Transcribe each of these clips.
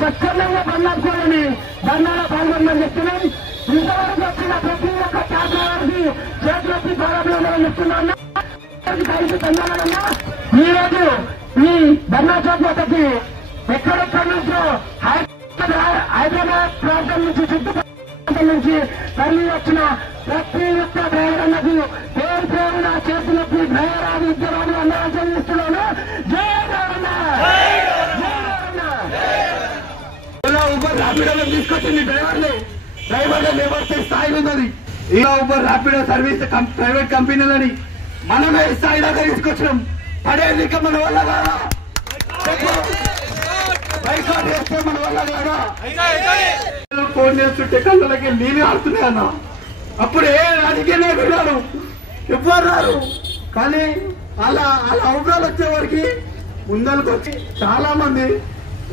స్వచ్ఛందంగా బంధాలని ధర్నాలో పాల్గొనమని చెప్తున్నాం. ఇంతవరకు వచ్చిన ప్రతి ఒక్క శాఖవారికి చేతులెత్తి ప్రారంభం చెప్తున్నాను. ధన్యవాదాలన్నా. ఈ రోజు ఈ ధర్నా చౌకకి ఎక్కడెక్కడి నుంచో హైదరాబాద్ ప్రాంతం నుంచి చుట్టుపక్కల నుంచి తల్లి వచ్చిన ప్రతి ఒక్క డ్రైవర్ అన్నది పేరు పేరున చేతులెత్తి డ్రైవర్ ఉద్యోగాలు అందరూ చెల్లిస్తున్నాను. జై ఊబర్ ర్యాపిడోలో తీసుకొచ్చింది డ్రైవర్లు లేబర్స్ స్థాయి ఉన్నది. ఇలా ఊబర్ ర్యాపిడో సర్వీస్ ప్రైవేట్ కంపెనీలని మనమే స్థాయి దాకా తీసుకొచ్చినాం. పడేది ఇక మన వల్ల కాదా? బైకాట్ చేస్తే మన వల్ల కాదా? ఫోన్ చేస్తుంటే కళ్ళకి నీళ్ళు ఆడుతున్నాయి అన్న. అప్పుడు ఏ రాజకీయ నాయకుడు రారు, ఎవ్వరు రారు. కానీ అలా అవసరాలు వచ్చేవారికి ముందరకు వచ్చి చాలా మంది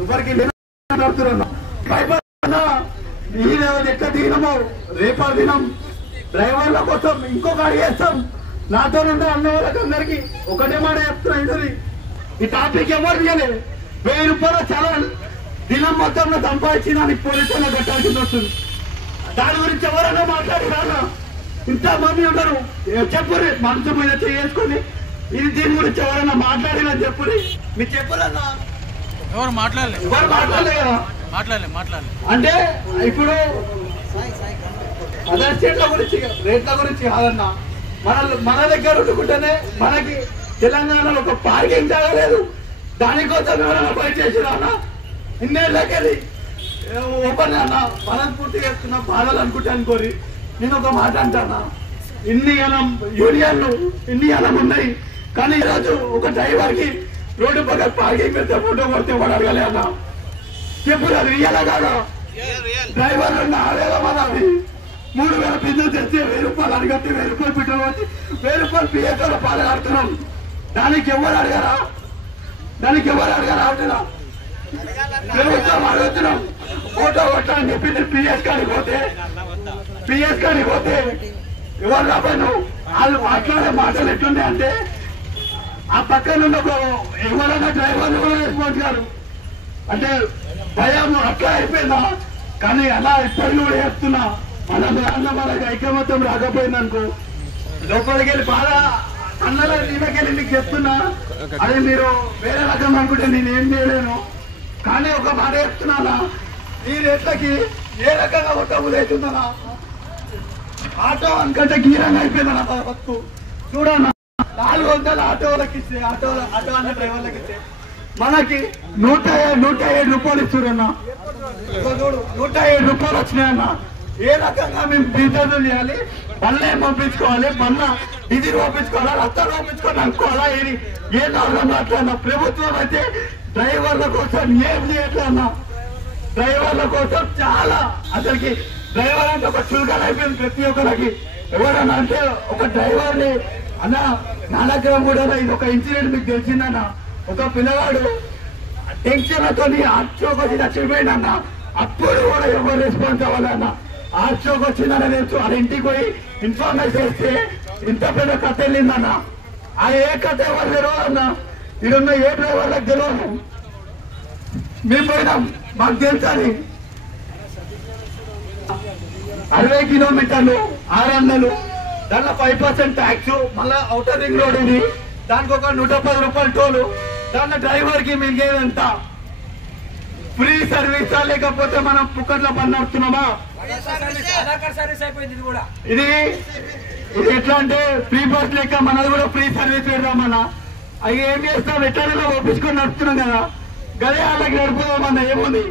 ఎవరికి ఎట్లా దిగినమో రేపా దినం డ్రైవర్ల కోసం ఇంకొక అడిగేస్తాం. నాతో ఉండే అన్న వాళ్ళకి అందరికి ఒకటే మాట చెప్తున్నా. ఇది ఈ టాపిక్ ఎవరు తీయలేదు. 1000 రూపాయలు చాలా దినం మొత్తంలో సంపాదించి దానికి పోలీసులో కట్టాల్సింది వస్తుంది. దాని గురించి ఎవరైనా మాట్లాడి రానా? ఇంతమంది ఉండరు. చెప్పురి మనసు మీద చేసుకుని ఇది దీని గురించి ఎవరైనా మాట్లాడినా చెప్పురి. మీరు చెప్పురన్నా. ఎవరు మాట్లాడలేదు అంటే ఇప్పుడు అదర్ స్టేట్ల గురించి రేట్ల గురించి కాదన్నా. మన దగ్గర ఉండుకుంటేనే మనకి తెలంగాణలో ఒక పార్కింగ్ జరగలేదు. దానికోసం ఎవరైనా బయట చేసిరా? ఇన్నేళ్ళకెళ్ళి ఓపెన్ అన్నా మనస్ఫూర్తి చేస్తున్నా బాధలు అనుకుంటే అనుకోరి. నేను ఒక మాట అంటానా, ఇన్ని అనం యూనియన్లు ఇన్ని అనం ఉన్నాయి. కానీ ఈరోజు ఒక డ్రైవర్ కి రోడ్డు పక్కన పార్కింగ్ పెడితే ఫోటో కొడితే వాడు అడగలే అన్నా. చెప్పు అది రియలా కాదా? డ్రైవర్లు ఆడేదా మనది? 3000 బిజినెస్ చేస్తే 1000 రూపాయలు అడిగితే 1000 రూపాయలు పెట్రోల్ వచ్చి 1000 రూపాయలు పిఎస్లో పాలు ఆడుతున్నాం. దానికి ఎవరు అడగారా? అంటున్నా. ప్రభుత్వం అడుగుతున్నాం. ఫోటో కొట్టాలని చెప్పింది పిఎస్ కాడికి పోతే ఎవరు రాబాను? వాళ్ళు మాట్లాడే మాటలు ఎట్లుండే అంటే ఆ పక్కన ఉన్న ఎవరైనా డ్రైవర్లు కూడా రెస్పాన్స్ గారు అంటే భయం అట్లా అయిపోయిందా? కానీ అలా ఇప్పటికీ కూడా చెప్తున్నా, మనకి ఐకమత్యం రాకపోయిందనుకో లోపలికి వెళ్ళి బాగా అన్నల నీళ్ళకెళ్ళి మీకు చెప్తున్నా. అది మీరు వేరే రకం అనుకుంటే నేను ఏం చేయలేను. కానీ ఒక మాట చెప్తున్నానా, ఈ రేట్లకి ఏ రకంగా కొట్టబుల్ అవుతుందనా? ఆటో అనుకంటే గీరంగా అయిపోయిందన్న బతుకు. చూడన్నా 400 ఆటో అన్న డ్రైవర్లకి ఇస్తే మనకి 107 రూపాయలు ఇస్తున్నా. చూడు 107 రూపాయలు వచ్చినాయన్న. ఏ రకంగా మేము డీజిల్ చేయాలి? పనులు పంపించుకోవాలి, పనుల డీజిల్ పంపించుకోవాలా, రక్తాలు పంపించుకోవాలి అనుకోవాలా? ఏ అర్థం అట్లా? ప్రభుత్వం అయితే డ్రైవర్ల కోసం ఏం చేయట్లన్నా. డ్రైవర్ల కోసం చాలా అసలుకి డ్రైవర్ అంటే ఒక చులకన అయిపోయింది ప్రతి ఒక్కరికి. ఎవరన్నా అంటే ఒక డ్రైవర్ని అన్న నానగ్రహం కూడా ఇది ఒక ఇన్సిడెంట్ మీకు తెలిసిందన్న. ఒక పిల్లవాడు టెన్షన్లతో ఆర్ట్స్లోకి వచ్చి చచ్చిపోయిందన్న. అప్పుడు కూడా ఎవరు రెస్పాన్స్ అవ్వాలన్న. ఆర్ట్స్లోకి వచ్చిందని తెలుసు. వాళ్ళ ఇంటికి పోయి ఇన్ఫార్మేషన్ చేస్తే ఇంత పెద్ద కథ వెళ్ళిందన్న. ఆ ఏ కథ ఎవరు తెలియదు అన్న. ఇడున్న ఏ డ్రైవర్లకు తెలియదు. మేము పోయినాం, మాకు తెలుసని. 60 కిలోమీటర్లు 600, దాంట్లో 5% ట్యాక్స్, మళ్ళా ఔటర్ రింగ్ రోడ్ ఇది, దానికి ఒక 110 రూపాయలు టోలు. దాంట్లో డ్రైవర్ కి మిగిలేదంత ఫ్రీ సర్వీసా లేకపోతే మనం పుక్కట్ల పని నడుపుతున్నామా? ఇది ఎట్లా అంటే ఫ్రీ బస్ లెక్క మనది కూడా ఫ్రీ సర్వీస్ పెడదామన్నా. అవి ఏం చేస్తాం? ఎట్లా ఒప్పించుకొని నడుపుతున్నాం కదా, గదే వాళ్ళకి నడుపుదామన్నా. ఏముంది?